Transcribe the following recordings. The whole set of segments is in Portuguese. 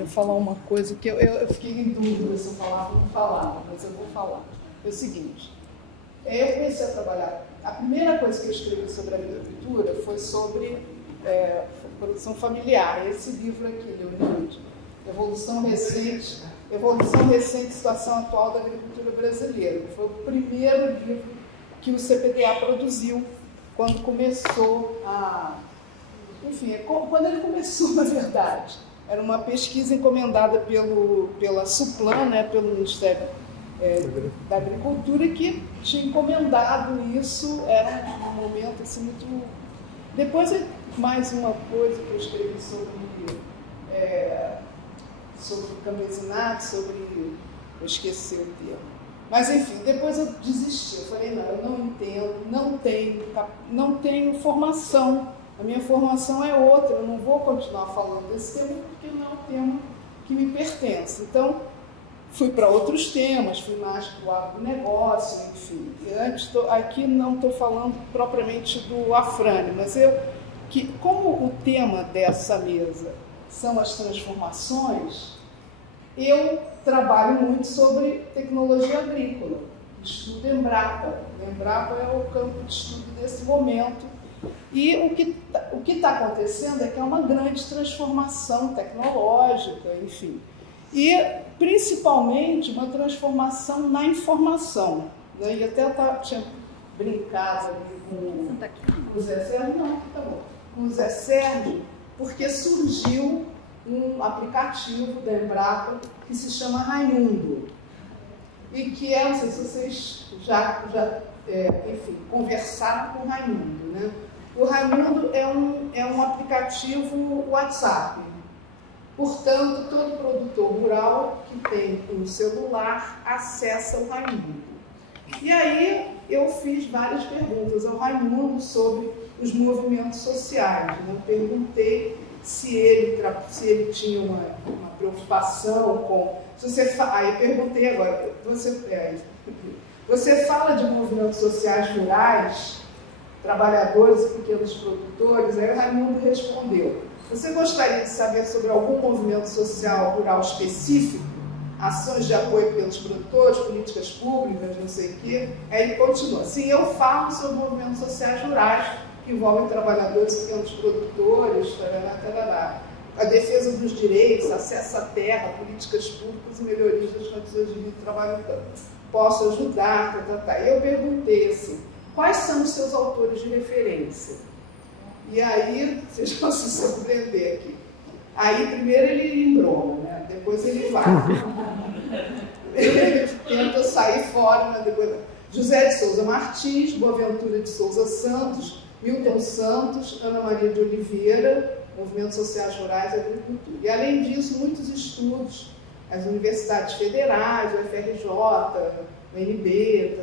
ia falar uma coisa que eu fiquei em dúvida se eu falava ou não falava, mas eu vou falar. É o seguinte, eu comecei a trabalhar, a primeira coisa que eu escrevi sobre a agricultura foi sobre produção familiar, esse livro aqui, Leonilde, Evolução Recente e Situação Atual da Agricultura Brasileira, que foi o primeiro livro que o CPDA produziu quando começou a... Enfim, quando ele começou, na verdade. Era uma pesquisa encomendada pela Suplan, né, pelo Ministério da Agricultura, que tinha encomendado isso, era um momento assim, muito... Depois, mais uma coisa que eu escrevi sobre o campesinato, eu esqueci o termo. Mas, enfim, depois eu desisti. Eu falei, não, eu não entendo, não tenho formação. A minha formação é outra, eu não vou continuar falando desse tema porque não é um tema que me pertence. Então, fui para outros temas, fui mais para o agronegócio, enfim. Aqui não estou falando propriamente do Afrânio, mas como o tema dessa mesa são as transformações, eu trabalho muito sobre tecnologia agrícola, estudo Embrapa. Embrapa é o campo de estudo desse momento. E o que está acontecendo é que é uma grande transformação tecnológica, enfim. E, principalmente, uma transformação na informação. Né? E até eu tinha brincado ali com o Zé Sérgio, tá bom. Com o Zé Sérgio, porque surgiu um aplicativo da Embrapa que se chama Raimundo. E que não sei se vocês já conversaram com o Raimundo, né? O Raimundo é um aplicativo WhatsApp. Portanto, todo produtor rural que tem um celular acessa o Raimundo. E aí eu fiz várias perguntas ao Raimundo sobre os movimentos sociais. Né? Eu perguntei se ele tinha uma preocupação com... Aí eu perguntei agora, você fala de movimentos sociais rurais, trabalhadores e pequenos produtores? Aí o Raimundo respondeu, você gostaria de saber sobre algum movimento social rural específico? Ações de apoio pelos produtores, políticas públicas, não sei o quê? Aí ele continua, sim, eu falo sobre movimentos sociais rurais, que envolvem trabalhadores e pequenos produtores, a defesa dos direitos, acesso à terra, políticas públicas e melhorias das condições de vida do trabalho, posso ajudar, E eu perguntei assim, quais são os seus autores de referência? E aí, vocês vão se surpreender aqui. Aí, primeiro ele embroma, né? Depois ele vai. Ele tenta sair fora, né? Depois... José de Souza Martins, Boaventura de Souza Santos, Milton Santos, Ana Maria de Oliveira, Movimentos Sociais Rurais e Agricultura. E, além disso, muitos estudos, as universidades federais, o FRJ, o NB,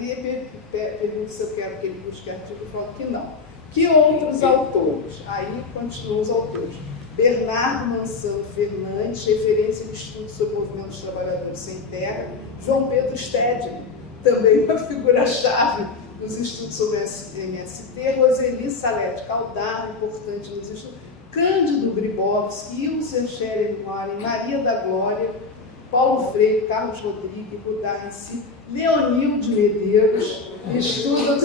E pergunto se eu quero que ele busque artigo, eu falo que não. Que outros autores? Aí continuam os autores. Bernardo Mansano Fernandes, referência de estudo sobre movimentos de trabalhadores sem terra. João Pedro Stedley, também uma figura-chave nos estudos sobre MST. Roseli Salete Caldar, importante nos estudos. Cândido Gribowski, Ilse Scherer Maria da Glória, Paulo Freire, Carlos Rodrigues, Rudar em si, Leonilde Medeiros, estuda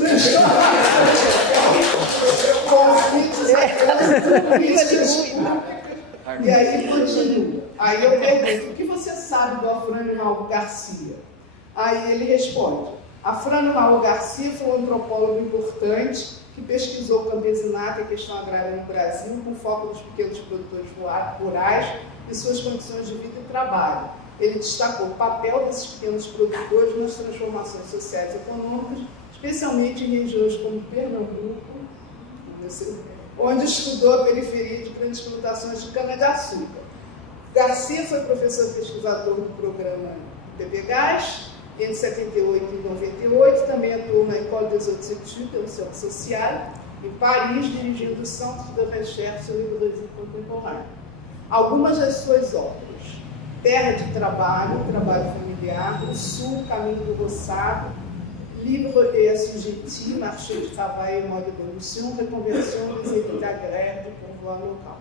conflitos e aí continua. Aí eu pergunto, o que você sabe do Afrânio Raul Garcia? Aí ele responde, Afrânio Raul Garcia foi um antropólogo importante que pesquisou o campesinato e a questão agrária no Brasil, com foco nos pequenos produtores rurais e suas condições de vida e trabalho. Ele destacou o papel desses pequenos produtores nas transformações sociais e econômicas, especialmente em regiões como Pernambuco, onde estudou a periferia de grandes plantações de cana-de-açúcar. Garcia foi professor pesquisador do programa PPGás, entre 78 e 98, também atuou na École des Hautes Études, pelo Centro Social, em Paris, dirigindo o Centre de Recherche sur le Brasil Contemporain. Algumas das suas obras: Terra de Trabalho, Trabalho Familiar, O Sul, Caminho do Roçado, Libre et Assujetti, Marché de Travail et Mode d'Evolution, Reconversion des Élites agraires do povoado local.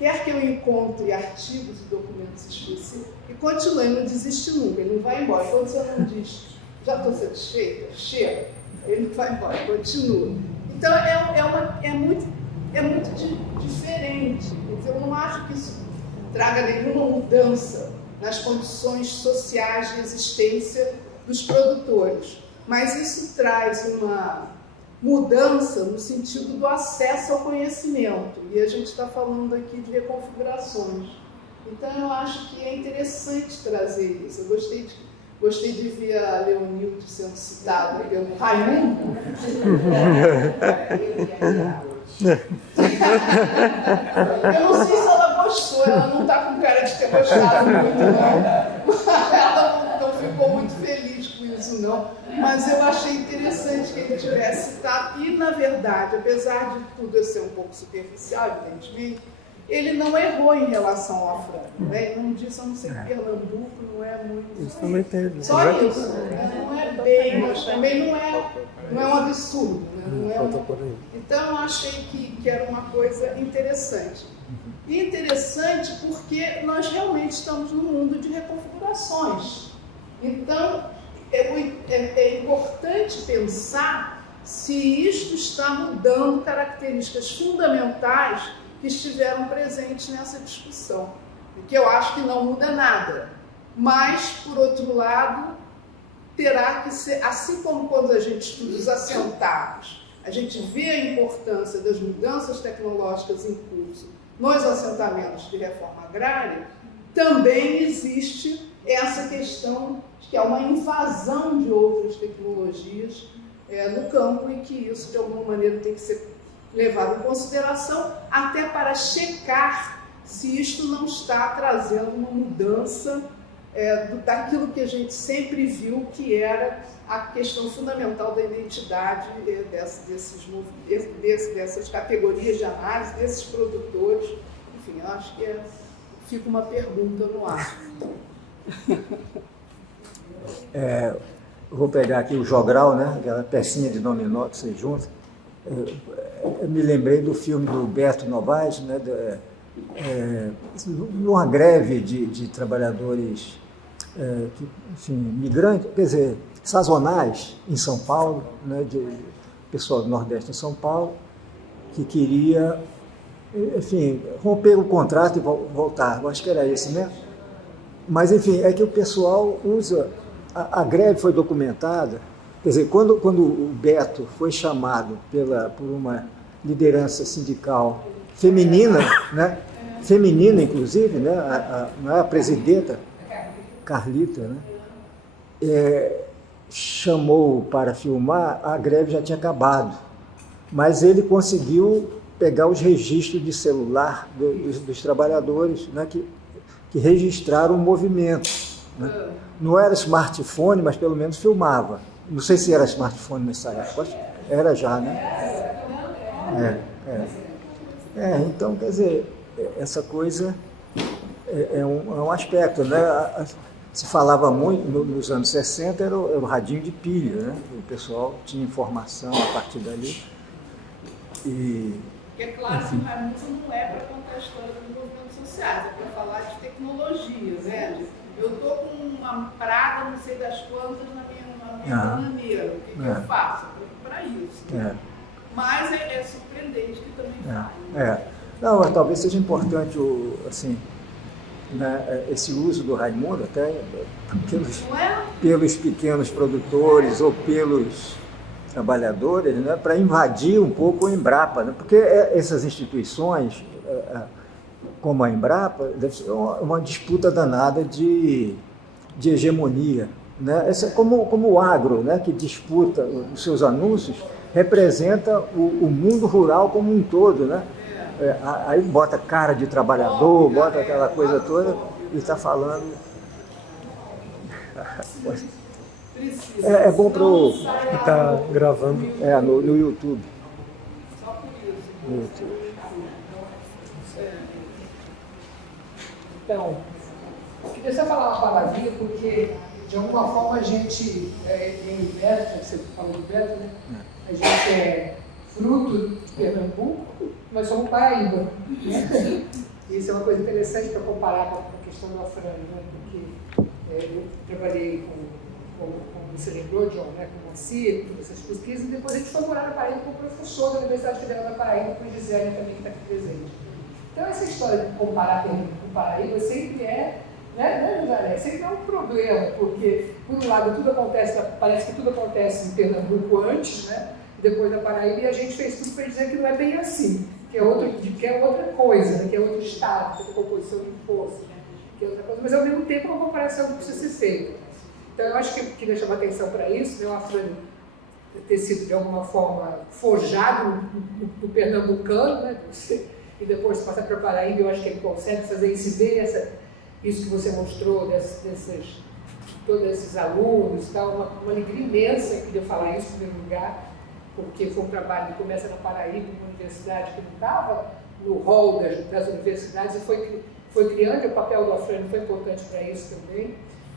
quer que eu encontre artigos e documentos específicos, e continue, não desiste nunca, ele não vai embora. Quando você não diz, já estou satisfeita, chega, ele não vai embora, continua. Então, é muito diferente. Eu não acho que isso traga nenhuma mudança nas condições sociais de existência dos produtores, mas isso traz uma mudança no sentido do acesso ao conhecimento, e a gente está falando aqui de reconfigurações. Então eu acho que é interessante trazer isso. Eu gostei de ver a Leonilde sendo citada pelo Raimundo. Eu não sei se ela gostou, ela não está com cara de ter gostado muito, não. Ela não ficou muito feliz com isso, não. Mas eu achei interessante que ele tivesse citado. E, na verdade, apesar de tudo eu ser um pouco superficial, evidentemente, ele não errou em relação ao frango. Né? Ele não disse, eu não sei, Pernambuco não é muito... Isso também teve. Só isso. Né? Não é bem, mas também não é um absurdo. Né? Não é Então, eu achei que era uma coisa interessante. E interessante porque nós realmente estamos num mundo de reconfigurações. Então, é importante pensar se isto está mudando características fundamentais que estiveram presentes nessa discussão. Porque eu acho que não muda nada. Mas, por outro lado, terá que ser, assim como quando a gente estuda os assentados, a gente vê a importância das mudanças tecnológicas em curso nos assentamentos de reforma agrária, também existe essa questão de que há uma invasão de outras tecnologias no campo e que isso, de alguma maneira, tem que ser levado em consideração, até para checar se isto não está trazendo uma mudança daquilo que a gente sempre viu que era a questão fundamental da identidade dessas categorias de análise, desses produtores. Enfim, eu acho que fica uma pergunta no ar. Vou pegar aqui o jogral, né? Aquela pecinha de dominó que você junta. Eu me lembrei do filme do Beto Novaes, né? Numa greve de trabalhadores enfim, migrantes, quer dizer, sazonais em São Paulo, né? De pessoal do Nordeste em São Paulo, que queria, enfim, romper o contrato e voltar. Eu acho que era esse, né? Mas, enfim, é que o pessoal usa... A greve foi documentada, quer dizer, quando o Beto foi chamado por uma liderança sindical feminina, né? Feminina, inclusive, né? Não é a presidenta, Carlita, né? Chamou para filmar, a greve já tinha acabado, mas ele conseguiu pegar os registros de celular dos trabalhadores, né? Que registraram o movimento. Né? Não era smartphone, mas pelo menos filmava. Não sei se era smartphone nessa época, era já, né? Então, quer dizer, essa coisa é um aspecto, né? Se falava muito, nos anos 60, era o radinho de pilha, né? O pessoal tinha informação a partir dali. Porque, claro, que o Raimundo não é para contar a história dos movimentos sociais, é para falar de tecnologias, né? Eu estou com uma praga, não sei das quantas, na minha bananeira. O que eu faço? Para isso. Né? Mas é surpreendente que também faz. Não, mas talvez seja importante assim, né, esse uso do Raimundo até pelos pequenos produtores ou pelos trabalhadores, né, para invadir um pouco o Embrapa, né, porque essas instituições, como a Embrapa, deve ser uma disputa danada de hegemonia. Né? Essa é como o agro, né, que disputa os seus anúncios, representa o mundo rural como um todo. Né? Aí bota cara de trabalhador, bota aquela coisa toda e está falando. É bom para o... Está gravando. No YouTube. Só por isso. No YouTube. Então, eu queria só falar uma palavrinha, porque de alguma forma a gente, eu e o Beto, você falou do Beto, né? A gente é fruto de Pernambuco, nós somos Paraíba, né? Isso é uma coisa interessante para comparar com a questão do Afrânio, né? Porque eu trabalhei como você lembrou, John, né? Com a CIA, com essas pesquisas, e depois a gente foi morar na Paraíba com o professor da Universidade Federal da Paraíba, com a Gisele também, que está aqui presente. Então, essa história de comparar Pernambuco com Paraíba sempre é, né, José? Sempre é um problema, porque, por um lado, tudo acontece, parece que tudo acontece em Pernambuco antes, né? Depois da Paraíba, e a gente fez tudo para dizer que não é bem assim, que é outra coisa, né? Que é outro estado, que é outra composição de força, né? Que é outra coisa, mas ao mesmo tempo é uma comparação que precisa ser feita. Então eu acho que eu queria chamar atenção para isso, né? O Afrânio ter sido de alguma forma forjado no pernambucano, né? E depois passar para a Paraíba, eu acho que ele consegue fazer isso e ver isso que você mostrou, todos esses alunos, tá? Uma alegria imensa, eu queria falar isso em primeiro lugar, porque foi um trabalho que começa na Paraíba, uma universidade que não estava no hall das universidades, e foi criando, e o papel do Afrânio foi importante para isso também,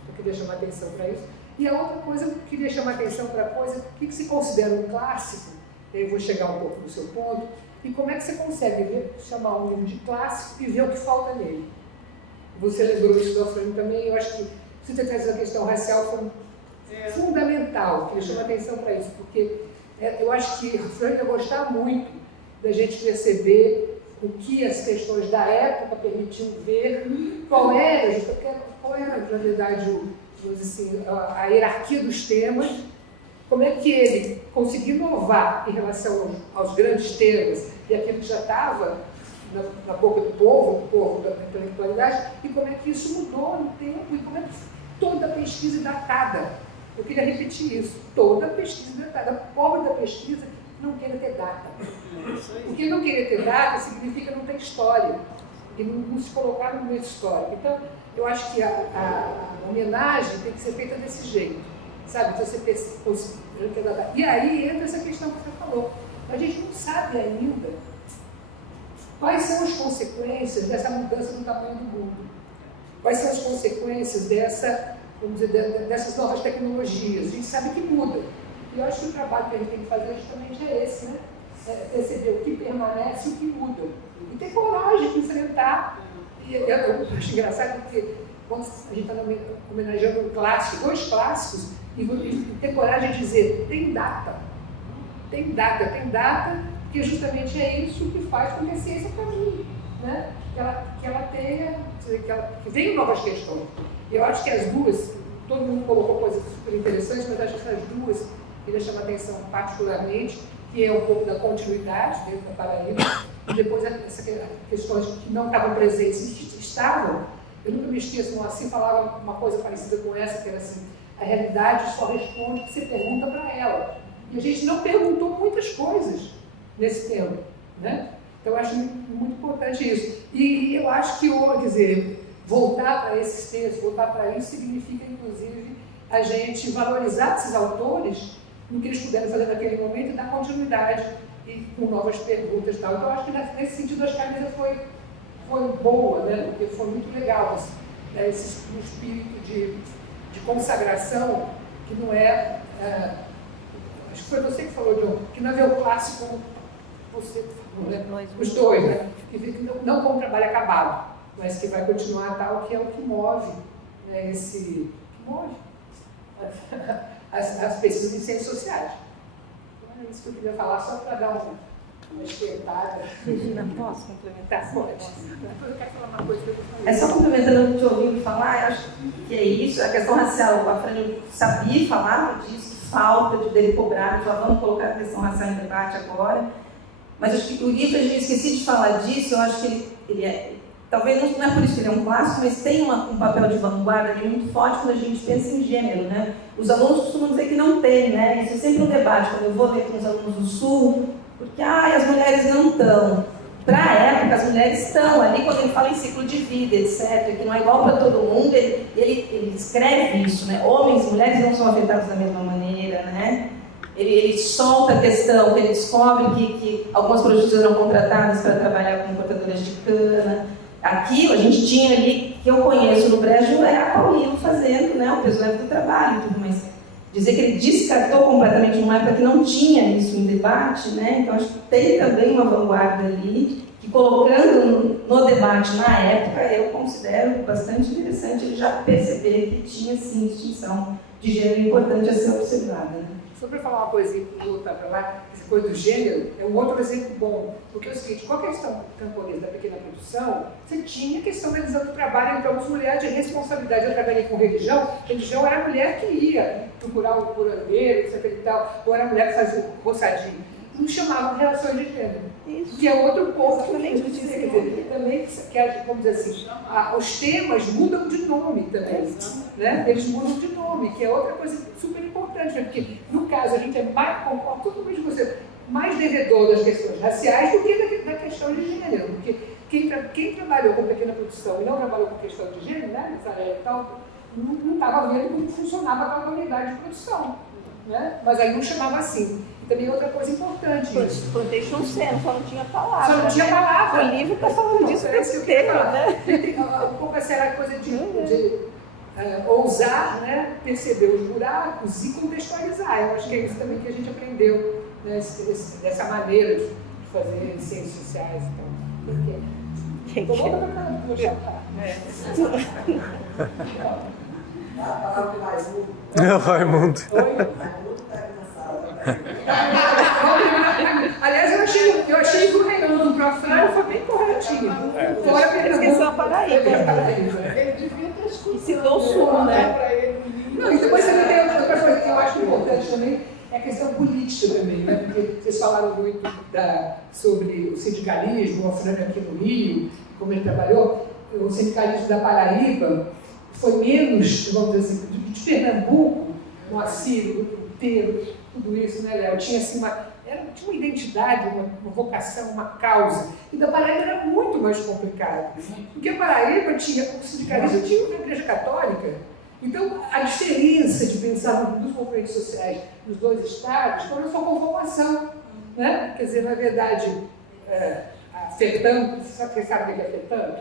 eu queria chamar atenção para isso. E a outra coisa, eu queria chamar atenção para a coisa, o que se considera um clássico, eu vou chegar um pouco no seu ponto, e como é que você consegue chamar um livro de clássico e ver o que falta nele. Você lembrou isso do Afrânio também, eu acho que você ter trazido a questão racial foi fundamental, eu queria chamar atenção para isso, porque eu acho que o Afrânio ia gostar muito da gente perceber o que as questões da época permitiam ver, qual era, na verdade, assim, a hierarquia dos temas, como é que ele conseguiu inovar em relação aos grandes temas e aquilo que já estava na boca do povo da intelectualidade, e como é que isso mudou no tempo, e como é que toda a pesquisa é datada. Eu queria repetir isso, toda a pesquisa é datada. A pobre da pesquisa não queira ter data. Porque não querer ter data significa não ter história, e não se colocar no momento histórico. Então, eu acho que a homenagem tem que ser feita desse jeito, sabe? Você ter data. E aí entra essa questão que você falou. A gente não sabe ainda quais são as consequências dessa mudança no tamanho do mundo. Quais são as consequências dessas novas tecnologias? A gente sabe que muda. E eu acho que o trabalho que a gente tem que fazer justamente é esse, né? Perceber o que permanece e o que muda. E ter coragem de enfrentar. E eu acho engraçado porque quando a gente está homenageando um clássico, dois clássicos, e ter coragem de dizer, tem data, porque justamente é isso que faz com que a ciência caminhe, né? Que ela tenha, que venham novas questões. Eu acho que as duas, todo mundo colocou coisas super interessantes, mas acho que essas duas queria chamar a atenção particularmente, que é um pouco da continuidade dentro da Paraíba, e depois essas questões que não estavam presentes e que estavam. Eu nunca me esqueço, assim falava uma coisa parecida com essa, que era assim, a realidade só responde o que você pergunta para ela. E a gente não perguntou muitas coisas nesse tempo, né? Então eu acho muito importante isso. E eu acho que, quer dizer, voltar para esses textos, voltar para isso, significa, inclusive, a gente valorizar esses autores no que eles puderam fazer naquele momento e dar continuidade e com novas perguntas e tal. Então, eu acho que nesse sentido, acho que a mesa foi boa, né? Porque foi muito legal, assim, né? Esse espírito de consagração, que não é... acho que foi você que falou, John, que não é ver o clássico como você falou, né? Os dois, né? Que não como um trabalho acabado, mas que vai continuar tal, que é o que move, né? Que move as pesquisas em ciências sociais. Então é isso que eu queria falar, só para dar uma esquentada. Regina, posso complementar? Pode. Eu quero falar uma coisa que eu falei. É só complementando o que eu ouvi falar, eu acho que é isso, a questão racial, o Afrânio sabia e falava disso, falta dele cobrar, ele falava, vamos colocar a questão racial em debate agora, mas acho que o livro, eu esqueci de falar disso, eu acho que ele é, talvez não é por isso que ele é um clássico, mas tem um papel de vanguarda ali muito forte quando a gente pensa em gênero, né? Os alunos costumam dizer que não tem, né? Isso é sempre um debate, quando eu vou ler com os alunos do Sul, porque as mulheres não estão. Para a época, as mulheres estão ali, quando ele fala em ciclo de vida, etc., que não é igual para todo mundo, ele escreve isso, né? Homens e mulheres não são afetados da mesma maneira, né? Ele solta a questão, que ele descobre que algumas prostitutas eram contratadas para trabalhar como portadoras de cana. Aqui, a gente tinha ali, que eu conheço no Brejo, é a Paulino fazendo, né, o peso leve do trabalho e tudo mais. Dizer que ele descartou completamente uma época que não tinha isso em debate, né? Então acho que tem também uma vanguarda ali, que colocando no debate na época, eu considero bastante interessante ele já perceber que tinha, sim, distinção de gênero importante a ser observada. Né? Só para falar uma coisinha e voltar para lá, essa coisa do gênero é um outro exemplo bom. Porque é o seguinte, com a questão camponesa da pequena produção, você tinha a questão da divisão do trabalho entre homens e mulheres de responsabilidade. Eu trabalhei com religião era a mulher que ia procurar o curandeiro, etc. e tal, ou era a mulher que fazia o roçadinho. Não chamavam relações de gênero. Isso. Que é outro ponto também, quer dizer, também que, vamos dizer assim, os temas mudam de nome também, né? Eles mudam de nome, que é outra coisa super importante, né? Porque no caso a gente é mais, concordo totalmente com você, mais devedor das questões raciais do que da questão de gênero, porque quem trabalhou com pequena produção e não trabalhou com questão de gênero, né, então, não estava vendo como funcionava aquela unidade de produção, né? Mas aí não chamava assim. E também outra coisa importante. Plantation Center, só não tinha palavra. Só não tinha palavra. O livro está falando disso o tempo inteiro, né? Um pouco essa era a coisa de ousar, né, perceber os buracos e contextualizar. Eu acho que é isso também que a gente aprendeu, né, dessa maneira de fazer ciências sociais. Então, estou voltando para cá, vou chamar. Raimundo. Aliás, eu achei que o Raimundo para a Fran foi bem corretinho. Fora Pernambuco. Esqueceu a Paraíba. Ele devia ter escutado. E citou o Sul, né? Não, e depois você tem outra coisa que eu acho importante também, é a questão política também, né? Porque vocês falaram muito sobre o sindicalismo, a Fran aqui no Rio, como ele trabalhou. O sindicalismo da Paraíba foi menos, vamos dizer assim, de Pernambuco, Moacir, o grupo inteiro, tudo isso, né, Léo? Tinha assim tinha uma identidade, uma vocação, uma causa. E da Paraíba era muito mais complicado. Porque a Paraíba tinha, o sindicalismo tinha uma igreja católica. Então, a diferença de pensar nos movimentos sociais dos dois estados foi a sua conformação. Né? Quer dizer, na verdade, a FETAM, vocês sabem o que é a FETAM?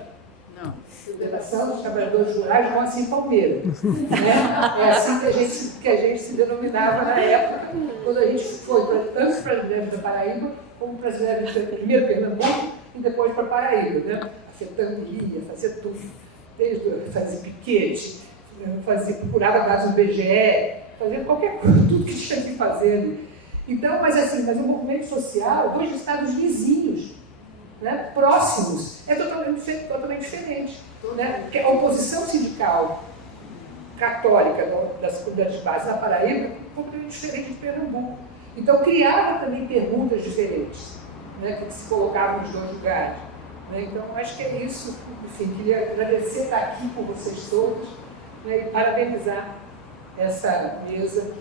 Não. Federação dos Trabalhadores Rurais de Moacir Palmeira. Né? É assim que a gente se denominava na época, quando a gente foi tanto para as greves da Paraíba, como para as greves primeiro Pernambuco e depois para a Paraíba. Né? A FETAM ia, fazia tudo, desde fazer piquete, procurava dados do BGE, fazia qualquer coisa, tudo que tinha que fazer. Então, mas o movimento social, dois estados vizinhos, né, próximos, é totalmente diferente. Né? Porque a oposição sindical católica das comunidades de base na Paraíba é completamente diferente de Pernambuco. Então, criava também perguntas diferentes, né, que se colocavam nos dois lugares. Né? Então, acho que é isso. Enfim, queria agradecer estar aqui com vocês todos, né, e parabenizar essa mesa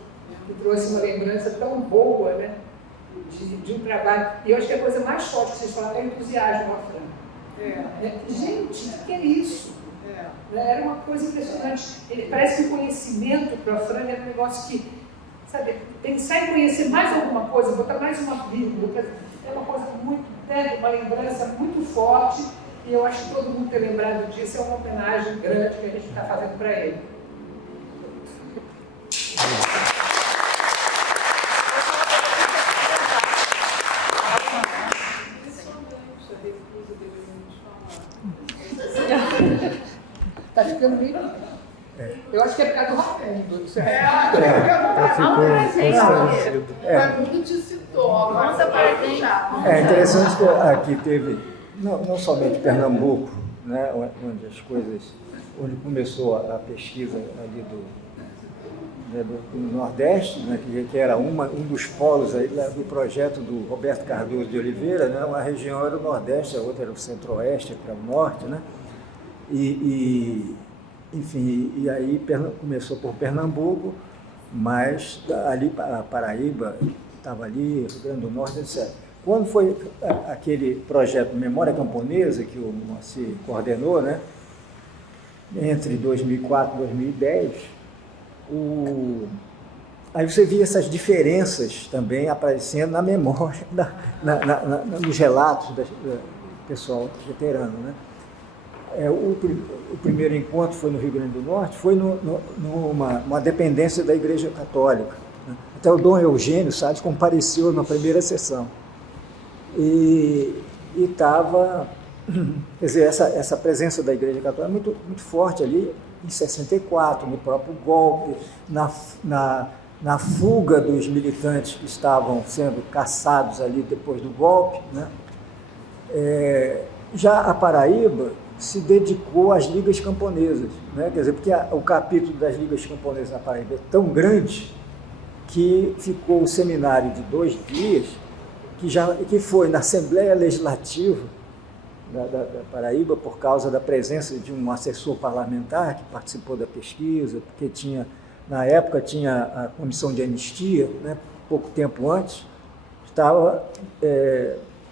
que trouxe uma lembrança tão boa, né, de um trabalho. E eu acho que a coisa mais forte que vocês falaram é o entusiasmo, Fran. Gente, o que é isso? Era uma coisa impressionante. Parece que o conhecimento para a Fran era um negócio que, sabe, pensar em conhecer mais alguma coisa, botar mais uma vírgula, é uma coisa muito, uma lembrança muito forte, e eu acho que todo mundo ter lembrado disso é uma homenagem grande que a gente está fazendo para ele. Está ficando bem? Eu acho que é por causa do Raimundo. O Raimundo te citou, Conta pra gente. É interessante que aqui teve, não somente Pernambuco, né, onde começou a pesquisa ali do Nordeste, né, que era um dos polos aí, do projeto do Roberto Cardoso de Oliveira, né, uma região era o Nordeste, a outra era o Centro-Oeste, para o Norte, né, enfim, e aí começou por Pernambuco, mas ali a Paraíba estava ali, Rio Grande do Norte, etc. Quando foi aquele projeto Memória Camponesa, que o Moacir coordenou, né, entre 2004 e 2010, aí você via essas diferenças também aparecendo na memória, nos relatos do pessoal veterano, né? O primeiro encontro foi no Rio Grande do Norte, foi numa dependência da Igreja Católica. Né? Até o Dom Eugênio Salles compareceu na primeira sessão. E e estava, quer dizer, essa presença da Igreja Católica muito, muito forte ali em 64, no próprio golpe, na fuga dos militantes que estavam sendo caçados ali depois do golpe, né? Já a Paraíba se dedicou às ligas camponesas, né? Quer dizer, porque o capítulo das ligas camponesas na Paraíba é tão grande que ficou o seminário de 2 dias, que foi na Assembleia Legislativa da Paraíba, por causa da presença de um assessor parlamentar que participou da pesquisa, porque na época tinha a Comissão de Anistia, né, pouco tempo antes, estava,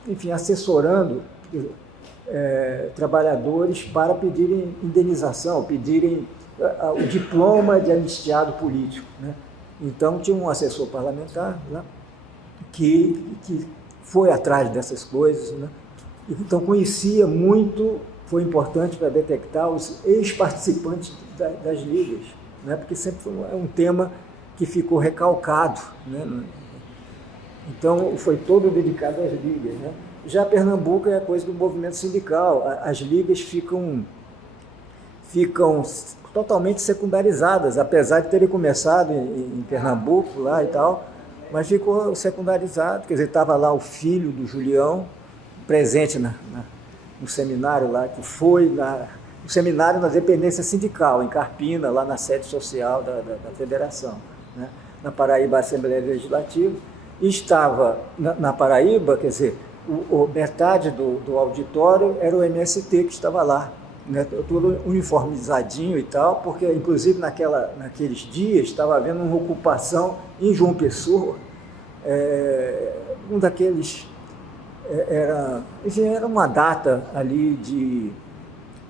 enfim, assessorando trabalhadores para pedirem indenização, pedirem o diploma de anistiado político, né? Então, tinha um assessor parlamentar lá que foi atrás dessas coisas, né? Então, conhecia muito, foi importante para detectar os ex-participantes das ligas, né? Porque sempre foi um tema que ficou recalcado, né? Então, foi todo dedicado às ligas, né? Já Pernambuco é a coisa do movimento sindical, as ligas ficam totalmente secundarizadas, apesar de terem começado em Pernambuco lá e tal, mas ficou secundarizado, quer dizer, estava lá o filho do Julião, presente no seminário lá, que foi no seminário na dependência sindical, em Carpina, lá na sede social da federação, né? Na Paraíba, a Assembleia Legislativa, e estava na Paraíba, quer dizer, metade do auditório era o MST que estava lá, né, todo uniformizadinho e tal, porque inclusive naqueles dias estava havendo uma ocupação em João Pessoa, um daqueles, era uma data ali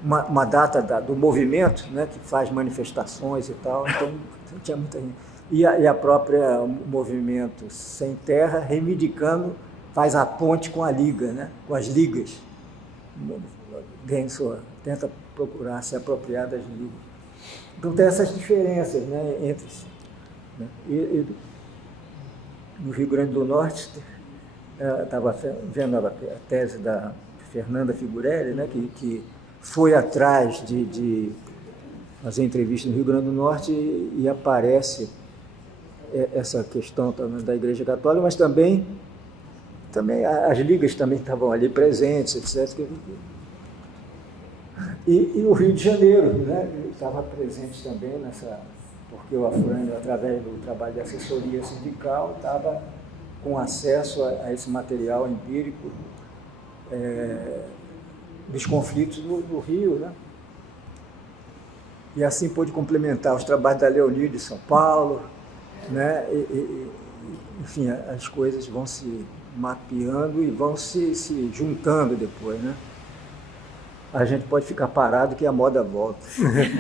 uma data do movimento, né, que faz manifestações e tal, então tinha muita gente. E a própria movimento Sem Terra reivindicando, faz a ponte com a Liga, né, com as ligas. Tenta procurar se apropriar das ligas. Então tem essas diferenças, né, entre si. Né? E no Rio Grande do Norte, estava vendo a tese da Fernanda Figurelli, né, que foi atrás de fazer entrevista no Rio Grande do Norte e aparece essa questão também da Igreja Católica, mas também as ligas também estavam ali presentes, etc. E o Rio de Janeiro, né, estava presente também porque o Afrânio, através do trabalho de assessoria sindical, estava com acesso a esse material empírico dos conflitos do Rio, né? E assim pôde complementar os trabalhos da Leonir de São Paulo, né? Enfim, as coisas vão se mapeando e vão se juntando depois, né? A gente pode ficar parado que a moda volta.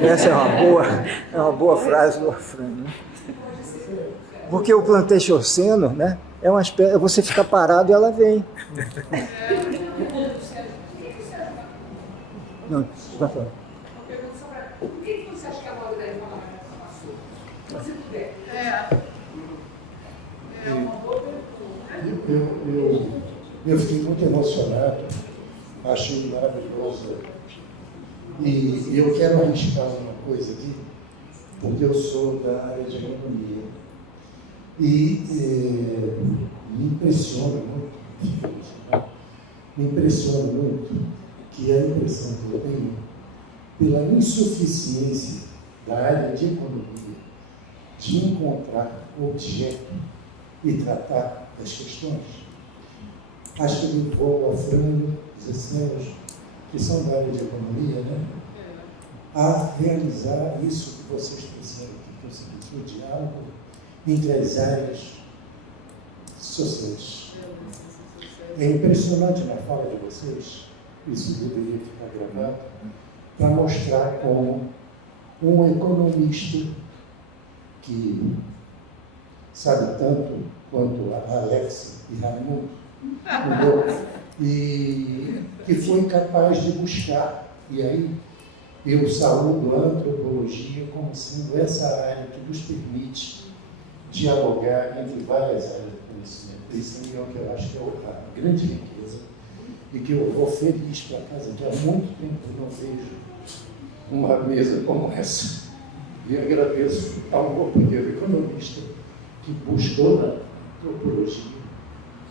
Essa é uma boa frase do Afrânio, né? Porque o planteixoceno, né, é uma espécie, você fica parado e ela vem. Não, vai falar. O que você acha que a moda da reforma passou? Se você puder. É uma boa pergunta. Eu fiquei muito emocionado, achei maravilhoso. E eu quero arriscar uma coisa aqui, porque eu sou da área de economia. E me impressiona muito que a impressão que eu tenho, pela insuficiência da área de economia de encontrar objeto e tratar das questões, acho que me envolvo a Afrânio, Zecéus, que são da área de economia, né? A realizar isso que vocês fizeram aqui, o diálogo entre as áreas sociais. É impressionante na fala de vocês, isso deveria ficar gravado, para mostrar como um economista que sabe tanto quanto a Alexa e Raimundo, e que foi capaz de buscar, e aí eu saúdo a antropologia como sendo essa área que nos permite dialogar entre várias áreas do conhecimento. Isso é o que eu acho que é a grande riqueza e que eu vou feliz para casa, que há muito tempo eu não vejo uma mesa como essa. E agradeço ao meu companheiro economista que buscou na antropologia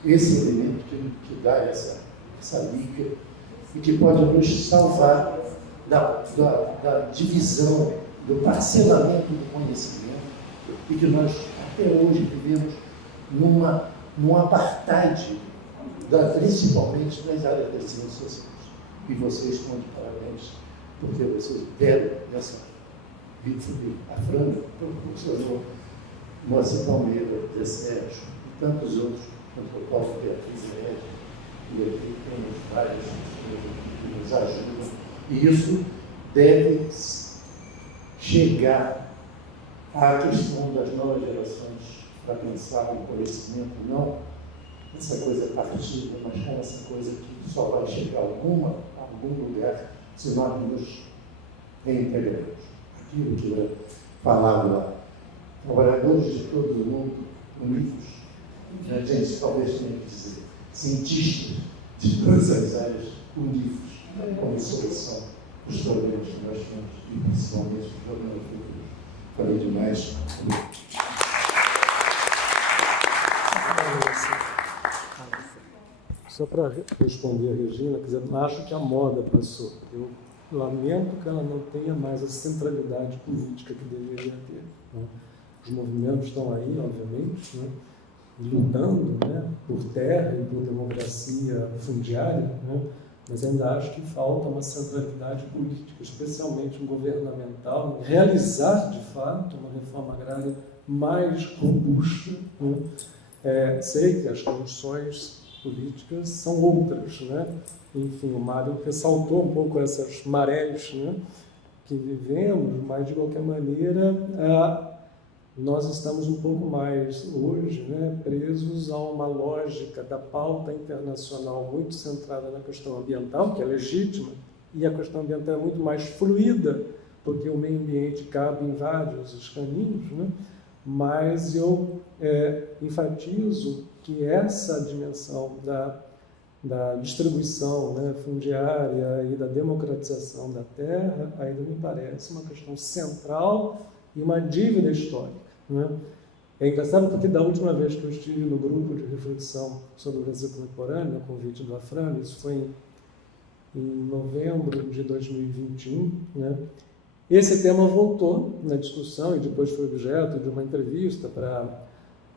esse elemento que dá essa liga e que pode nos salvar da divisão, do parcelamento do conhecimento e que nós até hoje vivemos num apartheid, principalmente nas áreas das ciências sociais. E vocês estão de parabéns, porque vocês deram essa a Fran proporcionou Moacir Palmeira, Zé Sérgio e tantos outros, antropólogos, Beatriz Ed, e aqui temos vários que nos ajudam. E isso deve chegar à questão das novas gerações para pensar no conhecimento, não essa coisa partida, mas como essa coisa que só vai chegar a algum lugar se nós nos reintegrarmos. Aquilo que eu falava lá, trabalhadores de todo o mundo unidos, a gente talvez tenha que dizer, cientistas de todas as áreas unidos, como solução dos problemas que nós temos, e principalmente os problemas futuros. Falei demais. Só para responder a Regina, quer dizer, acho que a moda passou. Eu lamento que ela não tenha mais a centralidade política que deveria ter. Né? Os movimentos estão aí, obviamente, né? Lutando, né? Por terra e por democracia fundiária, né? Mas ainda acho que falta uma centralidade política, especialmente governamental, realizar, de fato, uma reforma agrária mais robusta. Né? Sei que as condições políticas são outras, né? Enfim, o Mário ressaltou um pouco essas marés, né, que vivemos, mas de qualquer maneira nós estamos um pouco mais hoje, né, presos a uma lógica da pauta internacional muito centrada na questão ambiental, que é legítima, e a questão ambiental é muito mais fluida, porque o meio ambiente cabe em vários caminhos, né? Mas eu enfatizo que essa dimensão da distribuição, né, fundiária e da democratização da terra ainda me parece uma questão central e uma dívida histórica. Né? É engraçado porque da última vez que eu estive no grupo de reflexão sobre o Brasil contemporâneo, no convite do Afran, isso foi em novembro de 2021, né? Esse tema voltou na discussão e depois foi objeto de uma entrevista para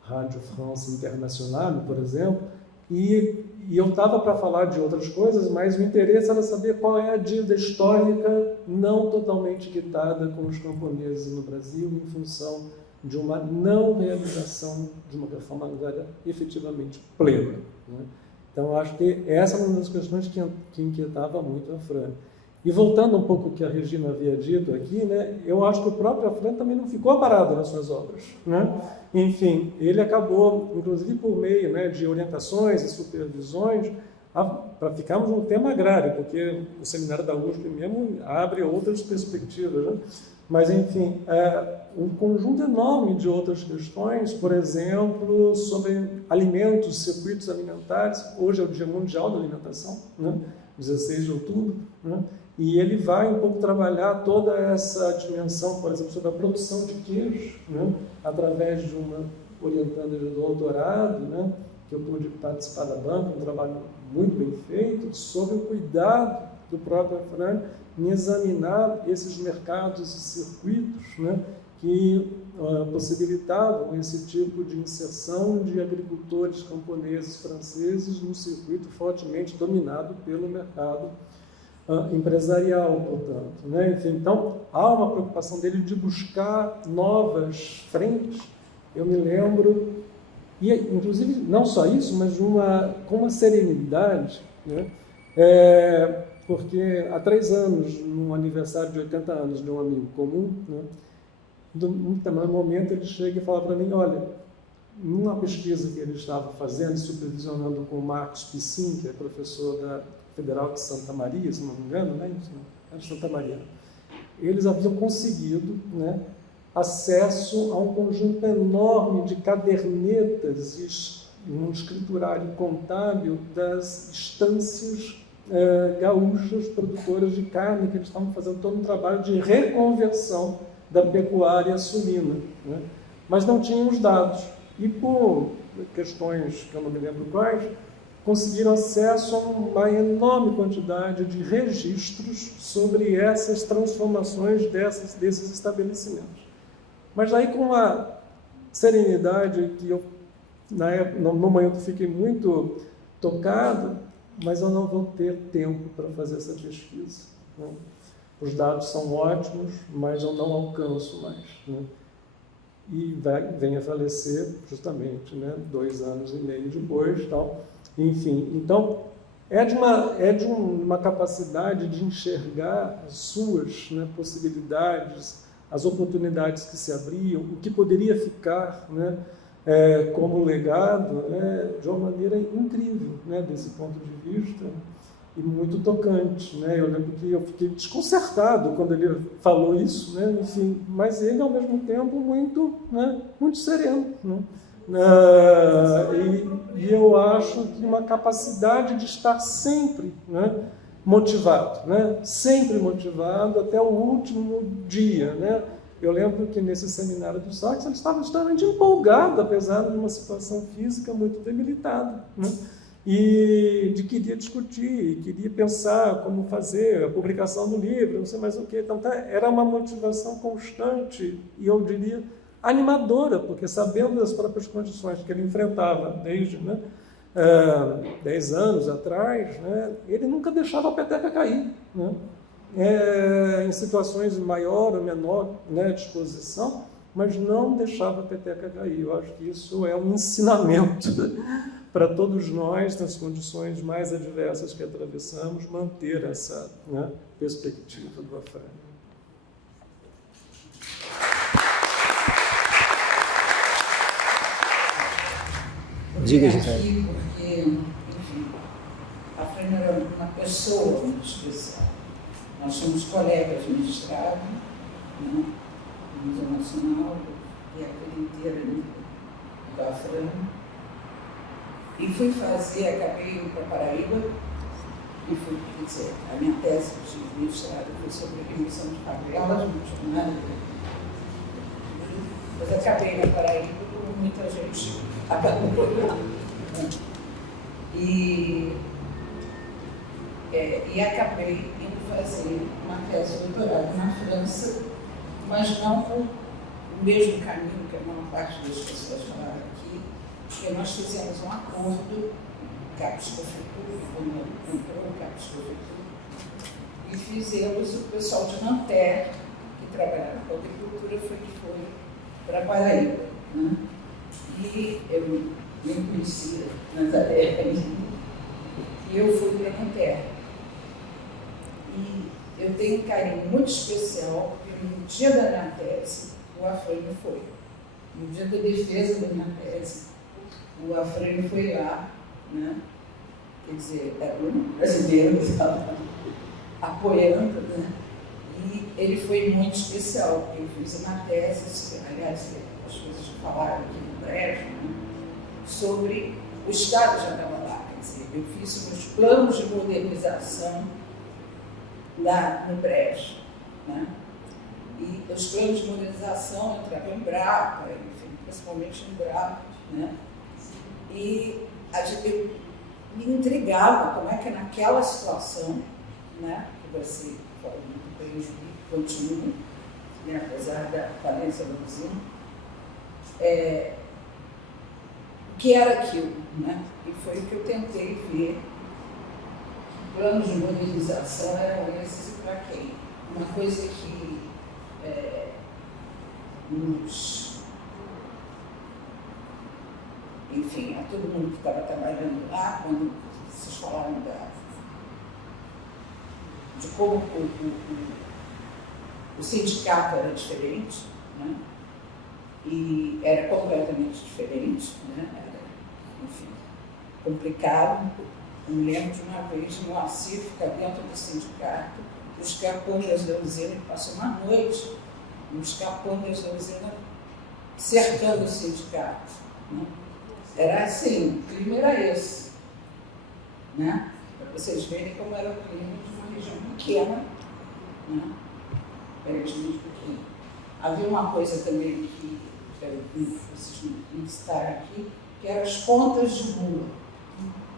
a Rádio France Internationale, por exemplo, e eu estava para falar de outras coisas, mas o interesse era saber qual é a dívida histórica não totalmente quitada com os camponeses no Brasil em função de uma não realização de uma reforma agrária efetivamente plena. Né? Então, acho que essa é uma das questões que inquietava muito a Fran. E voltando um pouco ao que a Regina havia dito aqui, né, eu acho que o próprio Afran também não ficou parado nas suas obras. Né? Enfim, ele acabou, inclusive por meio, né, de orientações e supervisões, para ficarmos num tema agrário, porque o seminário da USP mesmo abre outras perspectivas. Né? Mas, enfim, um conjunto enorme de outras questões, por exemplo, sobre alimentos, circuitos alimentares. Hoje é o Dia Mundial da Alimentação, né? 16 de outubro, né? E ele vai um pouco trabalhar toda essa dimensão, por exemplo, sobre a produção de queijo, né? Através de uma orientanda de doutorado, né? Que eu pude participar da banca, um trabalho muito bem feito, sobre o cuidado do próprio Afran em examinar esses mercados e circuitos, né? Que possibilitavam esse tipo de inserção de agricultores camponeses franceses num circuito fortemente dominado pelo mercado empresarial, portanto. Né? Enfim, então, há uma preocupação dele de buscar novas frentes. Eu me lembro, e inclusive não só isso, mas com uma serenidade, né? Porque há 3 anos, no aniversário de 80 anos de um amigo comum, né? Num determinado momento ele chega e fala para mim, olha, numa pesquisa que ele estava fazendo, supervisionando com o Marcos Piscin, que é professor da Federal de Santa Maria, se não me engano, né? É de Santa Maria. Eles haviam conseguido, né, acesso a um conjunto enorme de cadernetas um escriturário contábil das estâncias gaúchas produtoras de carne, que eles estavam fazendo todo um trabalho de reconversão da pecuária suína, né? Mas não tinham os dados. E por questões que eu não me lembro quais, conseguiram acesso a uma enorme quantidade de registros sobre essas transformações desses estabelecimentos. Mas aí, com a serenidade que eu, no momento, fiquei muito tocado, mas eu não vou ter tempo para fazer essa pesquisa, né? Os dados são ótimos, mas eu não alcanço mais, né? E vem a falecer justamente, né, 2 anos e meio depois, tal. Enfim, então é de uma capacidade de enxergar as suas, né, possibilidades, as oportunidades que se abriam, o que poderia ficar, né, como legado, né, de uma maneira incrível, né, desse ponto de vista, e muito tocante, né? Eu lembro que eu fiquei desconcertado quando ele falou isso, né? Enfim, mas ele, ao mesmo tempo, muito, né, muito sereno, né? E eu acho que uma capacidade de estar sempre, né, motivado, né? Sempre motivado até o último dia, né? Eu lembro que nesse seminário do Sachs ele estava extremamente empolgado, apesar de uma situação física muito debilitada, né? E queria discutir, queria pensar como fazer a publicação do livro, não sei mais o que. Então, era uma motivação constante e, eu diria, animadora, porque sabendo das próprias condições que ele enfrentava desde, né, 10 anos atrás, né, ele nunca deixava a peteca cair, né? Em situações de maior ou menor, né, disposição, mas não deixava a peteca cair. Eu acho que isso é um ensinamento para todos nós, nas condições mais adversas que atravessamos, manter essa, né, perspectiva do Afrânio. Diga, aqui Gisele. porque, enfim, a Afrânio era uma pessoa muito especial. Nós somos colegas de mestrado, né, no Museu Nacional, e a vida inteira do Afrânio. E fui fazer, acabei indo para Paraíba, e fui, quer dizer, a minha tese de mestrado foi sobre a remissão de favelas, mas acabei na Paraíba, como muita gente acabou por lá. E acabei indo fazer uma tese de doutorado na França, mas não o mesmo caminho que a maior parte das pessoas falaram aqui, porque nós fizemos um acordo, CAPES-Cofetur, comprou o CAPES-Cofetur, e fizemos o pessoal de Nanterre, que trabalhava com agricultura, foi para Paraíba, né? E eu nem conhecia Nazaré, e eu fui para Nanterre. E eu tenho um carinho muito especial, porque no dia da minha tese, o Afrânio foi. No dia da defesa da minha tese, o Afrânio foi lá, né? Quer dizer, era um brasileiro que estava apoiando, né? E ele foi muito especial, porque eu fiz uma tese, aliás, as coisas que falaram aqui no Brejo, né? Sobre o estado de Andamalá. Quer dizer, eu fiz meus planos de modernização lá no Brejo, né? E os planos de modernização entravam em Brapa, enfim, principalmente em Brapa, né? E eu me intrigava como é que naquela situação, né, que você falou muito bem, continua, né, apesar da falência da usina, o que era aquilo, né? E foi o que eu tentei ver. Planos de modernização eram esses e para quem? Uma coisa que enfim, a todo mundo que estava trabalhando lá, quando vocês falaram de como o sindicato era diferente, né? E era completamente diferente, né? Era, enfim, complicado. Eu me lembro de uma vez o Moacir ficar dentro do sindicato, os capangas da usina, ele passou uma noite, os capangas da usina cercando o sindicato, né? era assim, o clima era esse, né? Para vocês verem como era o clima de uma região pequena, né? Relativamente pequena. Havia uma coisa também que vocês não citaram aqui, que eram as pontas de rua.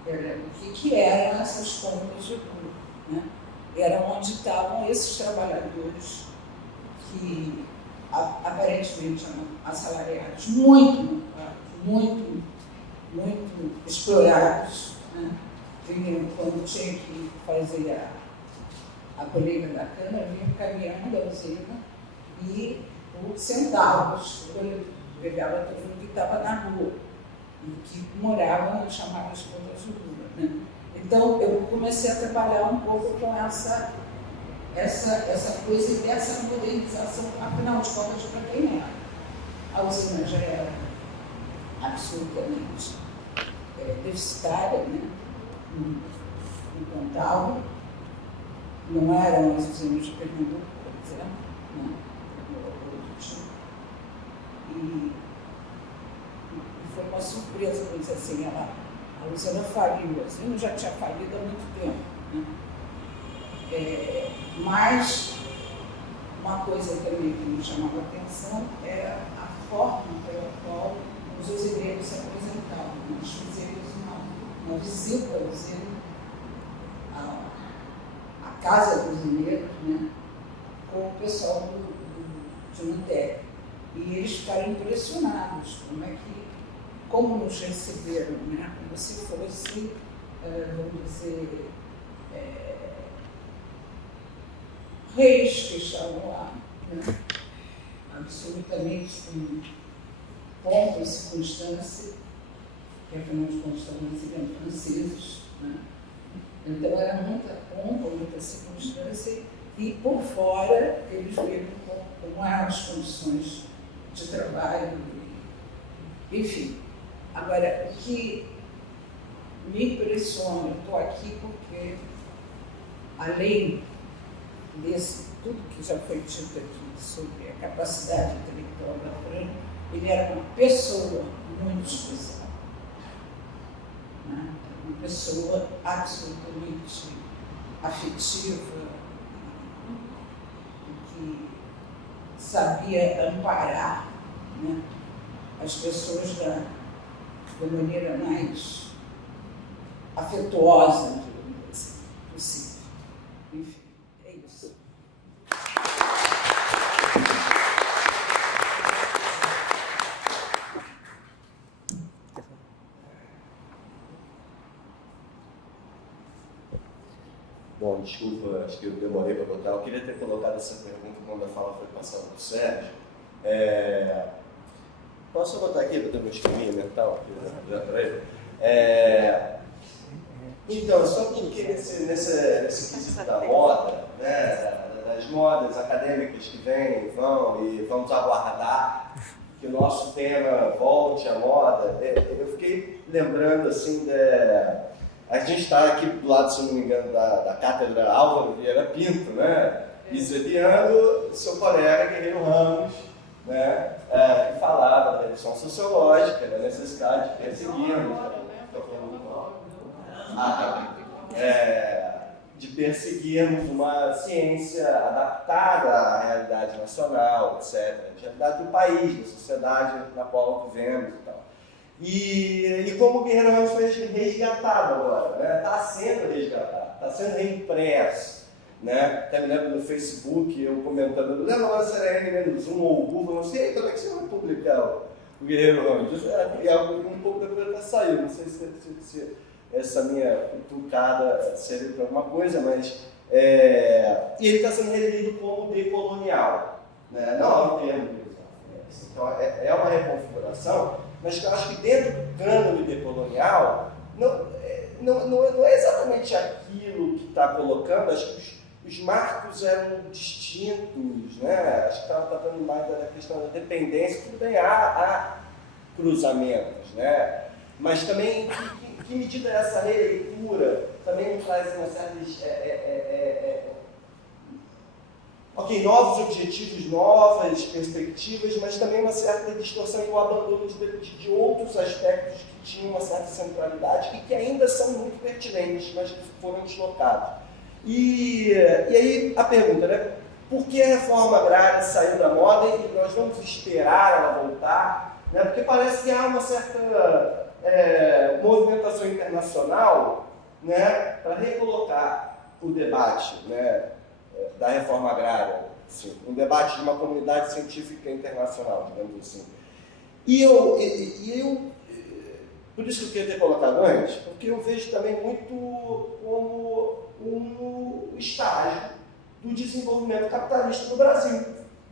O que eram essas pontas de rua? Né? Era onde estavam esses trabalhadores que aparentemente eram assalariados, muito explorados, né? Quando tinha que fazer a colheita da cana, vinha o caminhão da usina e por centavos eu pegava todo mundo que estava na rua e que moravam nas chamadas pontas de rua, né? Então eu comecei a trabalhar um pouco com essa coisa dessa modernização, afinal de contas, para quem era. A usina já era absolutamente deficitária, né? No Pontal, não eram as usinas de Pernambuco, por exemplo, né? E foi uma surpresa, por dizer assim, a usina faliu, a usina já tinha falido há muito tempo, né? Mas uma coisa também que me chamava a atenção era a forma pela qual os usineiros se apresentavam. Nós fizemos uma visita à usina, à casa dos usineiros, né, com o pessoal de Unitec. E eles ficaram impressionados como nos receberam, né, como se fosse, vamos dizer, reis que estavam lá, né? Absolutamente com pompa e circunstância, que afinal de contas estavam recebendo franceses, né? Então era muita pompa, muita circunstância, e por fora eles viram como eram as condições de trabalho, enfim. Agora, o que me impressiona, eu estou aqui porque, além desse tudo que já foi dito aqui sobre a capacidade intelectual da Fran, ele era uma pessoa muito especial, né? Uma pessoa absolutamente afetiva, que sabia amparar, né, as pessoas da maneira mais afetuosa, digamos assim, possível. Enfim, é isso. Bom, desculpa, acho que eu demorei para botar. Eu queria ter colocado essa pergunta quando a fala foi passada para o Sérgio. Posso botar aqui para ter um esqueminha mental já para ele? Então, só porque nesse quesito da moda, né, das modas acadêmicas que vêm e vão, e vamos aguardar que o nosso tema volte à moda, eu fiquei lembrando assim, a gente está aqui do lado, se não me engano, da Cátedra Álvaro Vieira Pinto, né? Iseliano, seu colega Guerreiro Ramos, né? Que falava da redução sociológica, da necessidade de perseguirmos, de perseguirmos uma ciência adaptada à realidade nacional, etc., à realidade do país, da sociedade na qual vivemos e tal. E como o Guerreiro Ramos foi resgatado agora, né? Está sendo resgatado, está sendo reimpresso. Né? Até me lembro no Facebook, eu comentando, não lembro agora se era N-1 ou o Google, não sei, como é que você vai publicar o Guerreiro Ramos? E algo um pouco depois até saiu, não sei se essa minha cutucada serve para alguma coisa, mas e ele está sendo relido como decolonial, né? Não é um termo que então é uma reconfiguração, mas que eu acho que dentro do cânone decolonial não é exatamente aquilo que está colocando, acho que os marcos eram distintos, né? Acho que estava tratando mais da questão da dependência, tudo bem, há cruzamentos, né? Mas também, que medida essa releitura também não traz uma certa ok, novos objetivos, novas perspectivas, mas também uma certa distorção e o abandono de outros aspectos que tinham uma certa centralidade e que ainda são muito pertinentes, mas que foram deslocados. E aí a pergunta, né? Por que a reforma agrária saiu da moda e nós vamos esperar ela voltar? Né? Porque parece que há uma certa movimentação internacional, né, para recolocar o debate, né, da reforma agrária, assim, um debate de uma comunidade científica internacional, digamos assim. E eu por isso que eu queria ter colocado antes, porque eu vejo também muito como um estágio do desenvolvimento capitalista no Brasil,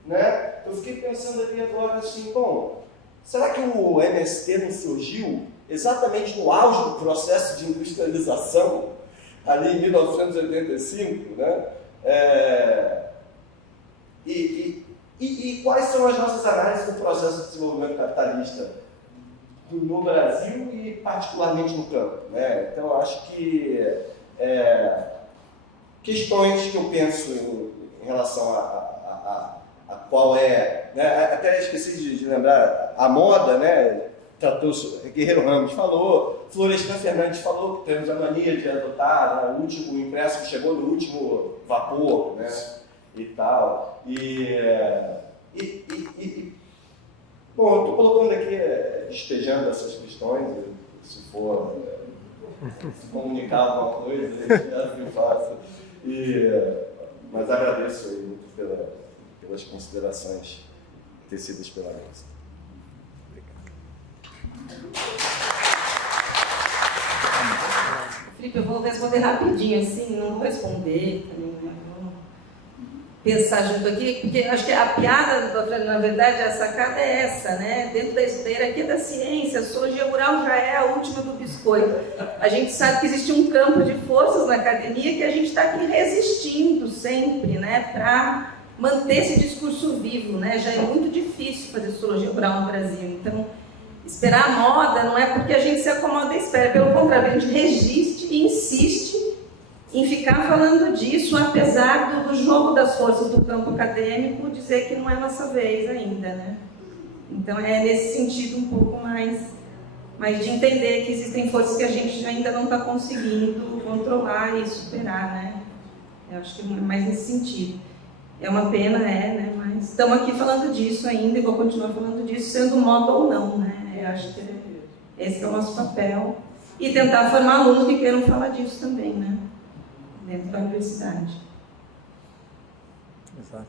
né? Eu fiquei pensando aqui agora assim, bom, será que o MST não surgiu exatamente no auge do processo de industrialização, ali em 1985, né? E quais são as nossas análises do processo de desenvolvimento capitalista no Brasil e particularmente no campo, né? Então, eu acho que questões que eu penso em relação a qual é, né? Até esqueci de lembrar, a moda, né? Tratou, Guerreiro Ramos falou, Florestan Fernandes falou que temos a mania de adotar, né, o último impresso que chegou no último vapor, né? E tal. Bom, eu estou colocando aqui, despejando essas questões, se for se comunicar alguma coisa, eu faço. Mas agradeço aí muito pelas considerações tecidas pela mesa. Felipe, eu vou responder rapidinho, assim, não vou responder também, né? Vamos pensar junto aqui, porque acho que a piada, na verdade, a sacada é essa, né? Dentro da hierarquia da ciência, a sociologia rural já é a última do biscoito. A gente sabe que existe um campo de forças na academia que a gente está aqui resistindo sempre, né? Para manter esse discurso vivo, né? Já é muito difícil fazer sociologia rural no Brasil, então esperar a moda não é porque a gente se acomoda e espera, pelo contrário, a gente resiste e insiste em ficar falando disso, apesar do jogo das forças do campo acadêmico dizer que não é nossa vez ainda, né? Então é nesse sentido um pouco mais de entender que existem forças que a gente ainda não está conseguindo controlar e superar, né? Eu acho que é mais nesse sentido. É uma pena, né? Mas estamos aqui falando disso ainda e vou continuar falando disso, sendo moda ou não, né? Eu acho que esse é o nosso papel. E tentar formar alunos que queiram falar disso também, né? Dentro da universidade. Exato.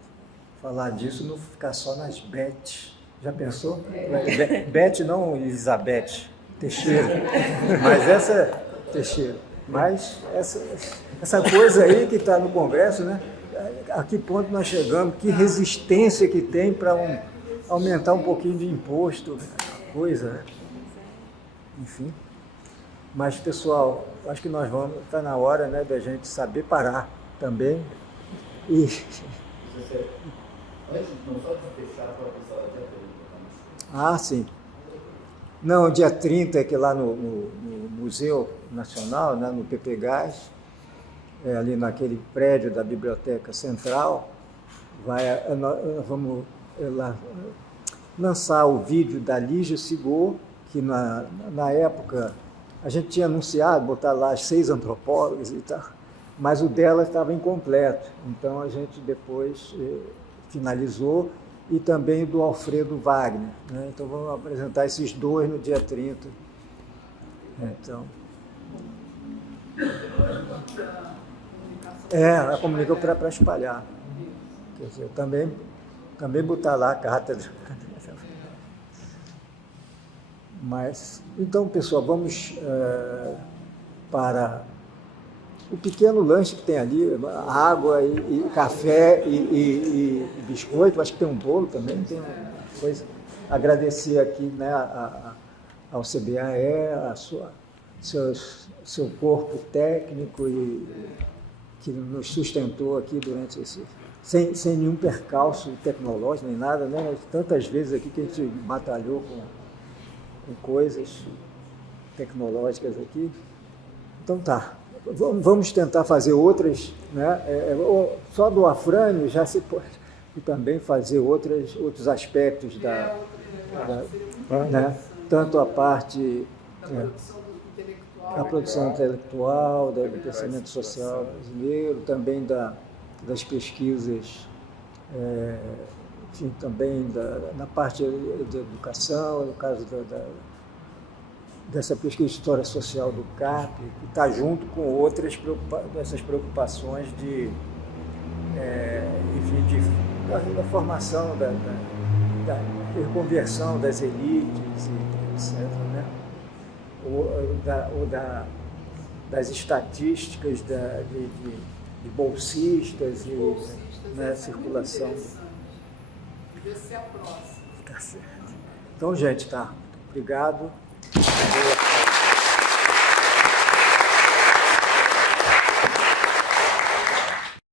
Falar disso não ficar só nas Beth. Já pensou? Beth não Elizabeth Teixeira. Mas essa Teixeira. Mas essa coisa aí que está no Congresso, né? A que ponto nós chegamos? Que resistência que tem para aumentar um pouquinho de imposto, coisa, né? Enfim. Mas, pessoal, acho que nós vamos, está na hora, né, da gente saber parar também. E... Antes não só de fechar para a pessoa dia 30. Ah, sim. Não, dia 30 é que lá no Museu Nacional, né, no PP Gás, ali naquele prédio da Biblioteca Central, nós vamos lá lançar o vídeo da Lígia Sigor, que na época a gente tinha anunciado, botar lá as 6 antropólogas e tal, mas o dela estava incompleto, então a gente depois finalizou, e também do Alfredo Wagner, né? Então vamos apresentar esses 2 no dia 30. Então... a comunicação para espalhar. Quer dizer, também botar lá a cátedra. Mas, então, pessoal, vamos para o pequeno lanche que tem ali, água e café e biscoito, acho que tem um bolo também, tem uma coisa. Agradecer aqui, né, ao CBAE, seu corpo técnico que nos sustentou aqui durante sem nenhum percalço tecnológico nem nada, né? Tantas vezes aqui que a gente batalhou com coisas tecnológicas aqui. Então tá, vamos tentar fazer outras, né? Só do Afrânio já se pode também fazer outros aspectos né? Tanto a parte da produção intelectual, do pensamento social brasileiro, também das pesquisas, enfim, também na parte de educação, no caso dessa pesquisa de história social do CAP, que está junto com outras dessas preocupações da formação, da reconversão das elites, etc., né? ou das estatísticas de bolsistas e né, circulação. Deve ser a próxima. Tá certo. Então, gente, tá. Obrigado.